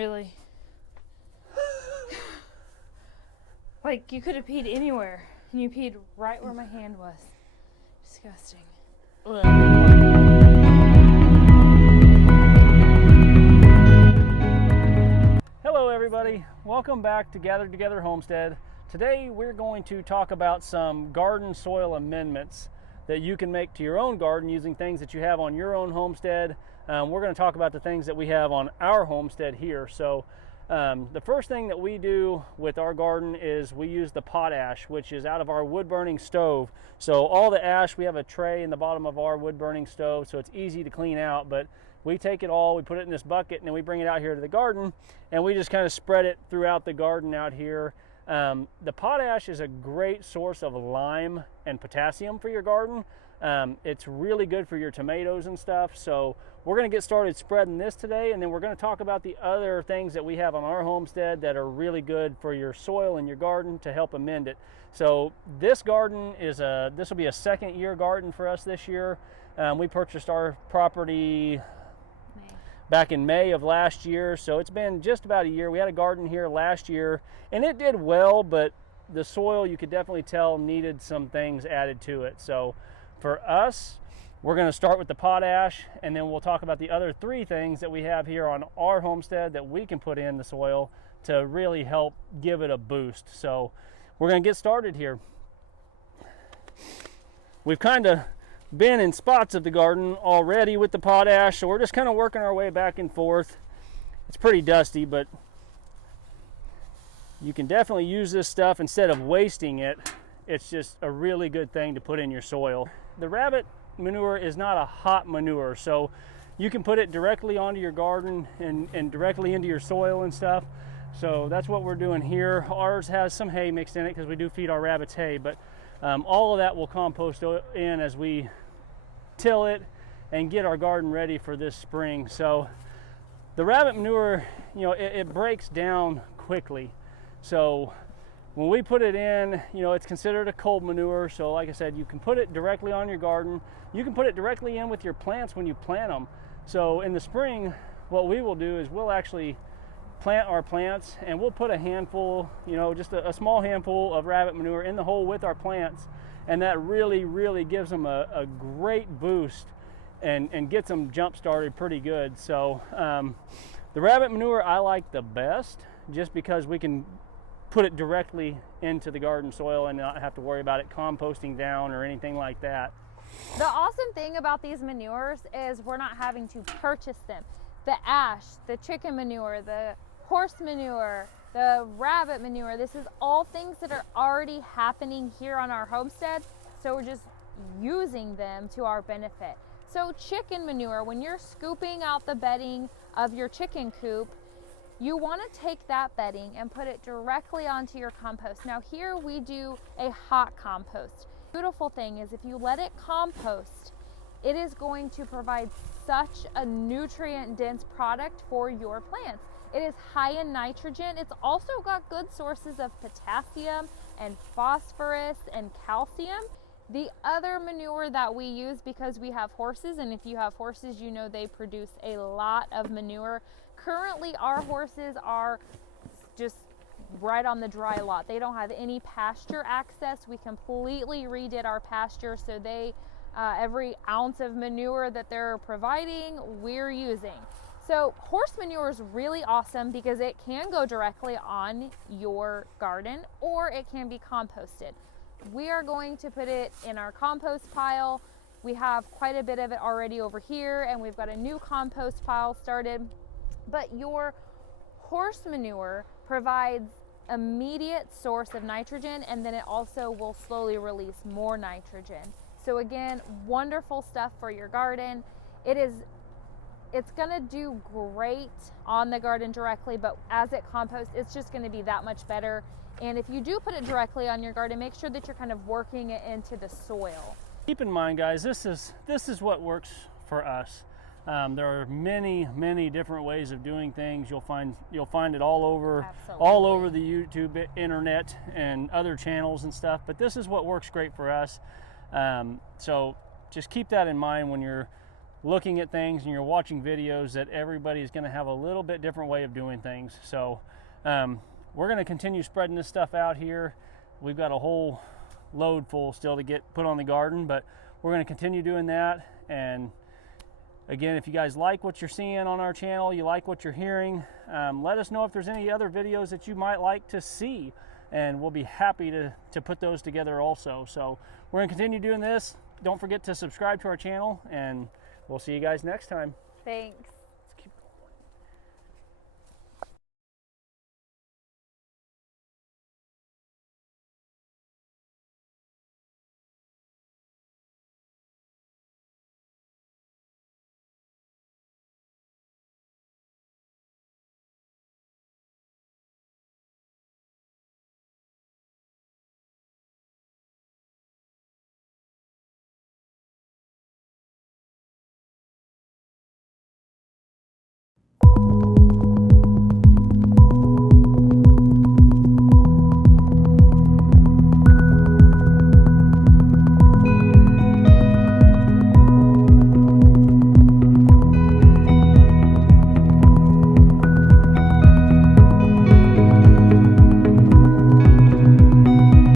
Really? Like, you could have peed anywhere, and you peed right where my hand was. Disgusting. Ugh. Hello everybody, welcome back to Gathered Together Homestead. Today we're going to talk about some garden soil amendments that you can make to your own garden using things that you have on your own homestead. We're going to talk about the things that we have on our homestead here. So the first thing that we do with our garden is we use the pot ash, which is out of our wood burning stove. So all the ash, we have a tray in the bottom of our wood burning stove, so it's easy to clean out, but we take it all, we put it in this bucket, and then we bring it out here to the garden, and we just kind of spread it throughout the garden out here. The potash is a great source of lime and potassium for your garden. It's really good for your tomatoes and stuff. So we're going to get started spreading this today, and then we're going to talk about the other things that we have on our homestead that are really good for your soil and your garden to help amend it. So this garden is this will be a second year garden for us this year. We purchased our property back in May of last year, so it's been just about a year. We had a garden here last year, and it did well, but the soil, you could definitely tell, needed some things added to it. So for us, we're going to start with the potash, and then we'll talk about the other three things that we have here on our homestead that we can put in the soil to really help give it a boost. So we're going to get started here. We've kind of been in spots of the garden already with the potash, so we're just kind of working our way back and forth. It's pretty dusty, but you can definitely use this stuff instead of wasting it. It's just a really good thing to put in your soil. The rabbit manure is not a hot manure, so you can put it directly onto your garden and directly into your soil and stuff. So that's what we're doing here. Ours has some hay mixed in it because we do feed our rabbits hay, but all of that will compost in as we till it and get our garden ready for this spring. So the rabbit manure, it breaks down quickly. So when we put it in, it's considered a cold manure. So like I said, you can put it directly on your garden. You can put it directly in with your plants when you plant them. So in the spring, what we will do is we'll actually plant our plants, and we'll put a handful, just a small handful of rabbit manure in the hole with our plants, and that really gives them a great boost and gets them jump started pretty good. So the rabbit manure I like the best, just because we can put it directly into the garden soil and not have to worry about it composting down or anything like that. The awesome thing about these manures is we're not having to purchase them. The ash, the chicken manure, the horse manure, the rabbit manure, this is all things that are already happening here on our homestead, so we're just using them to our benefit. So chicken manure, when you're scooping out the bedding of your chicken coop, you want to take that bedding and put it directly onto your compost. Now here we do a hot compost. Beautiful thing is if you let it compost, it is going to provide such a nutrient dense product for your plants. It is high in nitrogen. It's also got good sources of potassium and phosphorus and calcium. The other manure that we use, because we have horses, and if you have horses, they produce a lot of manure. Currently, our horses are just right on the dry lot. They don't have any pasture access. We completely redid our pasture, so they every ounce of manure that they're providing, we're using. So horse manure is really awesome because it can go directly on your garden, or it can be composted. We are going to put it in our compost pile. We have quite a bit of it already over here, and we've got a new compost pile started. But your horse manure provides immediate source of nitrogen, and then it also will slowly release more nitrogen. So again, wonderful stuff for your garden. It's gonna do great on the garden directly, but as it composts, it's just gonna be that much better. And if you do put it directly on your garden, make sure that you're kind of working it into the soil. Keep in mind, guys, this is what works for us. There are many different ways of doing things. You'll find it all over the YouTube internet and other channels and stuff, but this is what works great for us. So just keep that in mind when you're looking at things and you're watching videos, that everybody's going to have a little bit different way of doing things. So we're going to continue spreading this stuff out here. We've got a whole load full still to get put on the garden, but we're going to continue doing that. And again, if you guys like what you're seeing on our channel, you like what you're hearing, let us know if there's any other videos that you might like to see, and we'll be happy to put those together also. So we're going to continue doing this. Don't forget to subscribe to our channel, and we'll see you guys next time. Thanks.